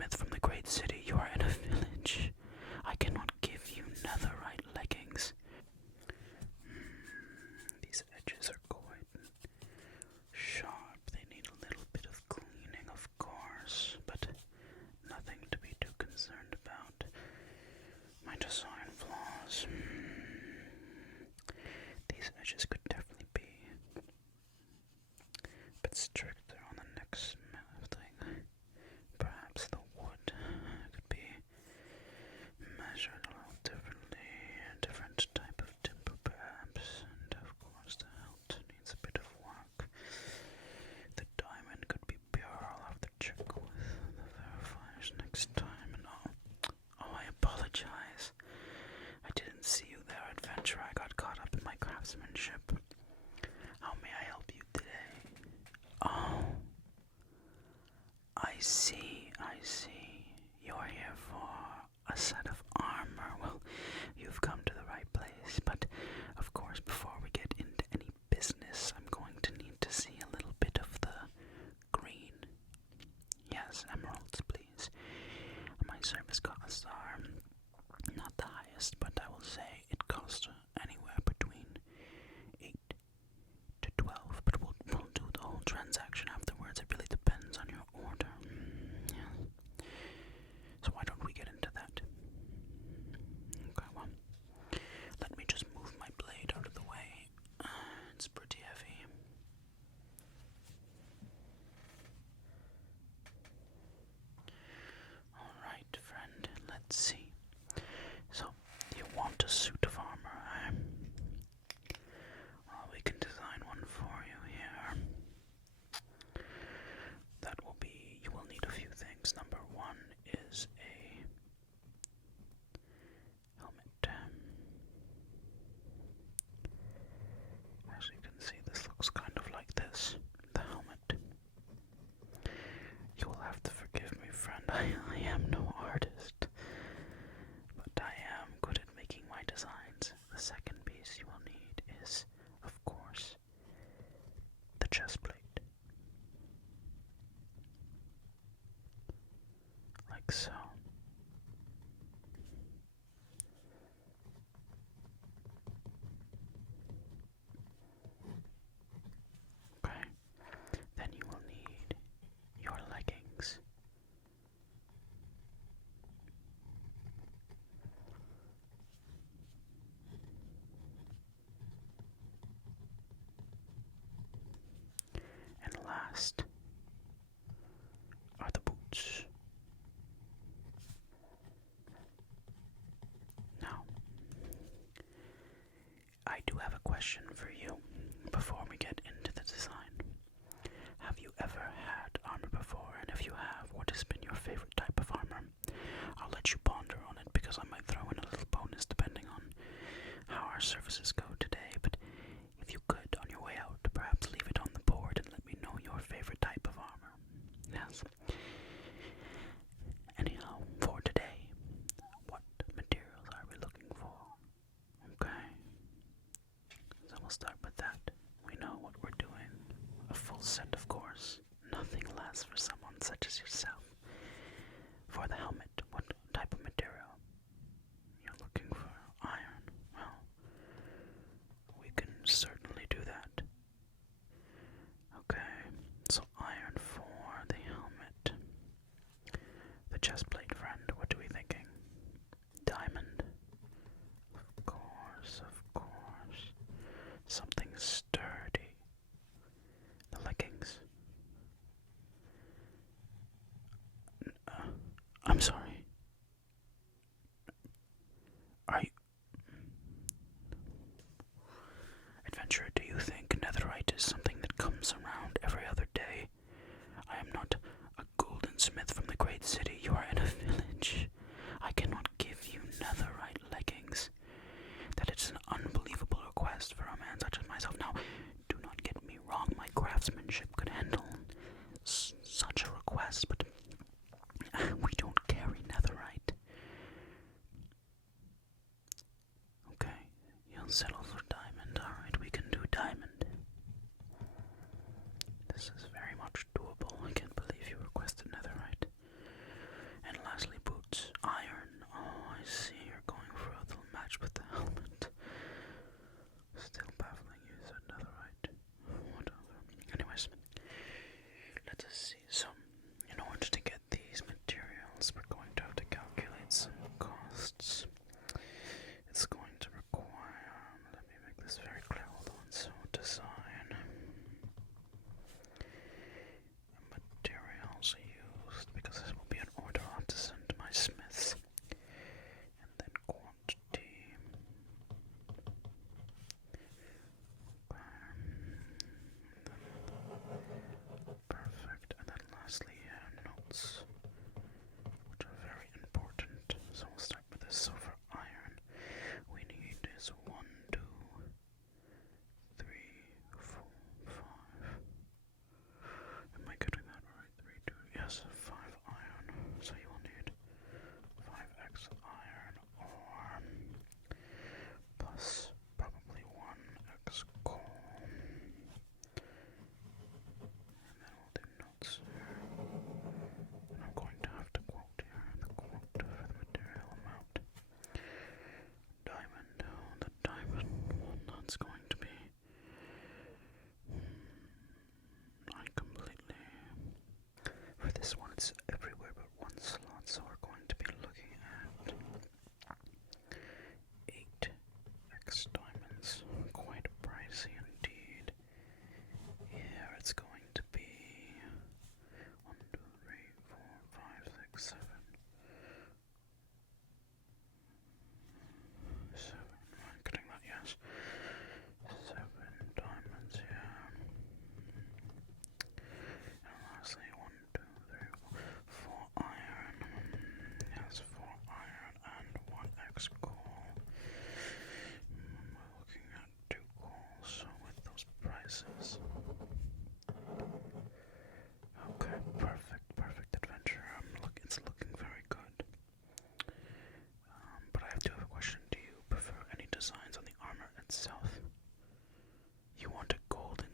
smith from the great city. You are in a village. I cannot give you netherite leggings. These edges are quite sharp. They need a little bit of cleaning, of course, but nothing to be too concerned about. My design flaws. These edges could definitely be a bit stricter on the next thing. Perhaps the wood could be measured a little differently, a different type of timber perhaps, and of course the hilt needs a bit of work. The diamond could be pure. I'll have to check with the verifiers next time. And oh, I apologize. I didn't see you there, adventurer. I got caught up in my craftsmanship. How may I help you today? Oh, I see. You're here for a set of armor. Well, you've come to the right place, but of course, before we get into any business, I'm going to need to see a little bit of the green. Yes, emeralds, please. My service costs are not the highest, but I will say it costs anywhere between 8 to 12, but we'll do the whole transaction afterwards. It really depends on your order. Yeah. So why don't we get into that? Okay, well, let me just move my blade out of the way. It's pretty heavy. Alright, friend, let's see. So, you want a suit of armor, eh? Well, we can design one for you here. That will be, you will need a few things. Number one is a helmet. As you can see, this looks kind of like this, the helmet. You will have to forgive me, friend. I am no artist, but I am good at making my designs. The second piece you will need is, of course, the chest plate. Like so. Okay. Then you will need your leggings. And last are the boots. Now, I do have a question for you before we get into the design. Have you ever had armor before? And if you have, what has been your favorite type of armor? I'll let you ponder on it because I might throw in a little bonus depending on how our services go today. But if you could, on your way out, perhaps leave it on the board and let me know your favorite type of armor. Yes. Anyhow, for today, what materials are we looking for? Okay. So we'll start with that. We know what we're doing. A full set, of course. Nothing less for someone such as yourself. For the helmet, what type of material? You're looking for iron. Well, we can certainly do that. Okay, so iron for the helmet. The chest plate, friend, what are we thinking? Diamond. Of course. Something sturdy. The leggings. I'm sorry. Are you... Adventurer, do you think netherite is something that comes around every other day? I am not a goldsmith from the great city. You are in a village. I cannot give you netherite leggings. That is an unbelievable request for a man such as myself. Now, do not get me wrong. My craftsmanship could handle such a request, but we don't carry netherite. Okay, you'll settle for diamond. Alright, we can do diamond. This is very much doable. I can't believe you requested netherite.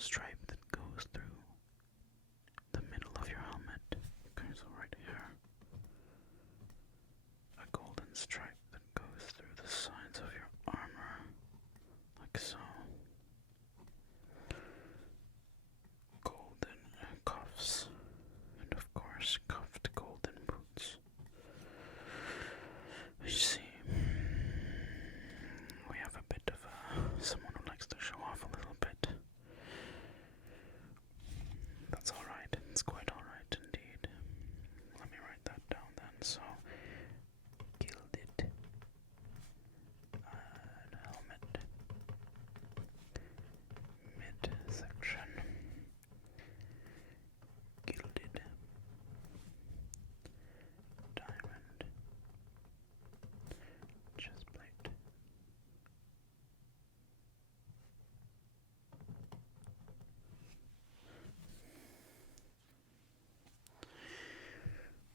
stripe that goes through the middle of your helmet. Okay, so right here. A golden stripe that goes through the sides of your armor, like so. Golden cuffs, and of course cuffed golden boots. You see, we have a bit of someone who likes to show off a little bit. That's alright, it's quite alright indeed. Let me write that down then. So, gilded helmet, midsection, gilded diamond chest plate.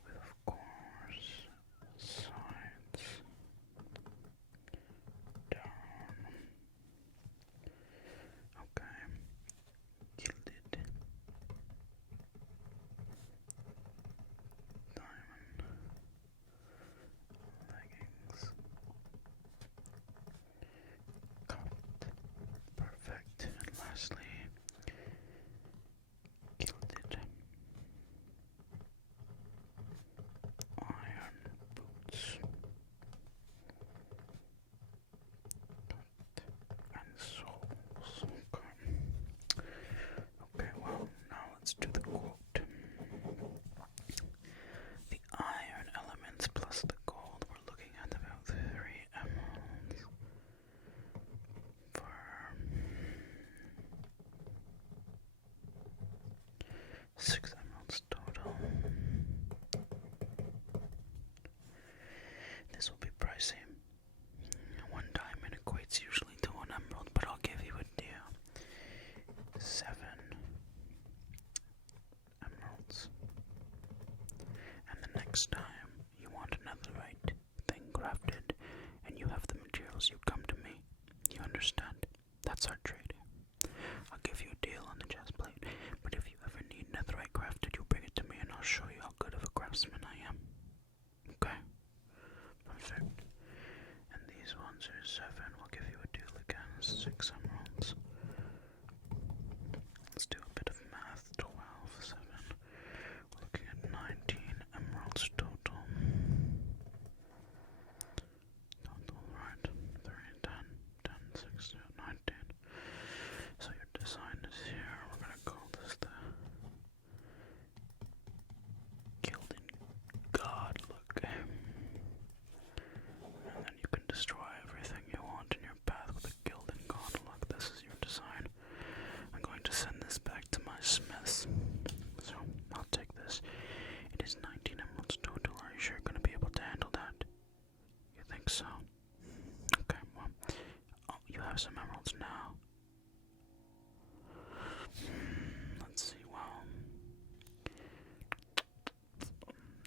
With, of course, sides down. Okay. Gilded diamond leggings. Cupped. Perfect. And lastly, gilded iron boots. And soles. Okay, well, now let's do the quote. The iron elements plus the gold, we're looking at about 3 emeralds for 6 emeralds total. This will be pricey. 1 diamond equates usually to 1 emerald, but I'll give you a deal. 7 emeralds. And the next time you want another right thing crafted and you have the materials, you come to me. You understand? That's our trade. I'll give you a deal on the chest plate, but if you ever need netherite crafted, you bring it to me and I'll show you how good of a craftsman I am. Okay? Perfect. And these ones are 7. We'll give you a deal again. 6 emeralds. Let's do a bit of math. 12, 7. We're looking at 19 emeralds total. Total, right. 3, 10, 10, 6, 19. So your design is here. We're gonna call this the Gilded God look. And then you can destroy everything you want in your path with a Gilded God look. This is your design. I'm going to send this back to my smiths. So I'll take this. It is 19 emeralds total. Are you sure you're going to be able to handle that? You think so? Okay, well. Oh, you have some emeralds now. Let's see, well.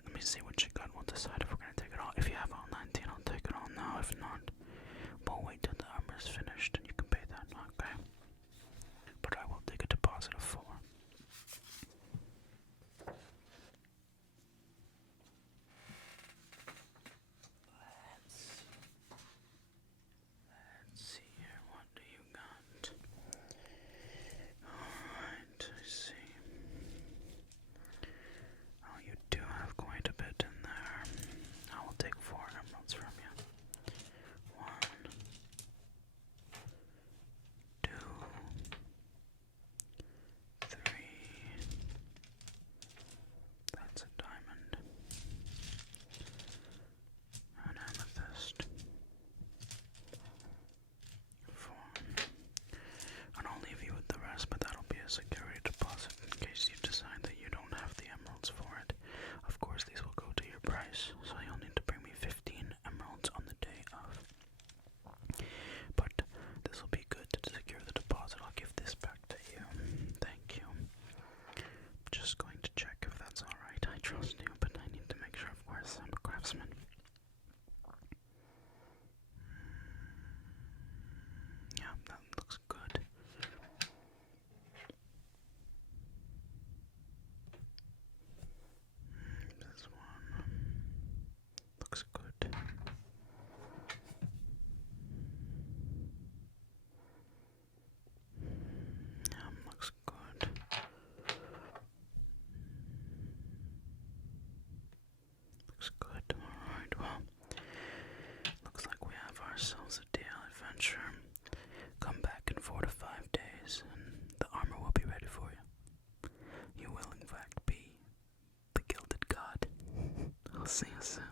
Let me see what you got. We'll decide if we're going to take it all. If you have all 19, I'll take it all now. If not, we'll wait till the armor is finished and you can pay that, okay? But I will take a deposit of 4. Let's see here. What do you got? Alright, I see. Oh, you do have quite a bit in there. I will take 4 emeralds from you. 1, 2, 3. That's a diamond. An amethyst. 4. And I'll leave you with the rest, but that'll be a security deposit in case you decide that you don't have the emeralds for it. Of course, these will go to your price, so you'll need to bring me 15 emeralds on the day of. But this will be good to secure the deposit. I'll give this back to you. Thank you. Just going to check if that's alright. I trust you, but I need to make sure, of course, I'm a craftsman. Yeah, that looks good. see you soon.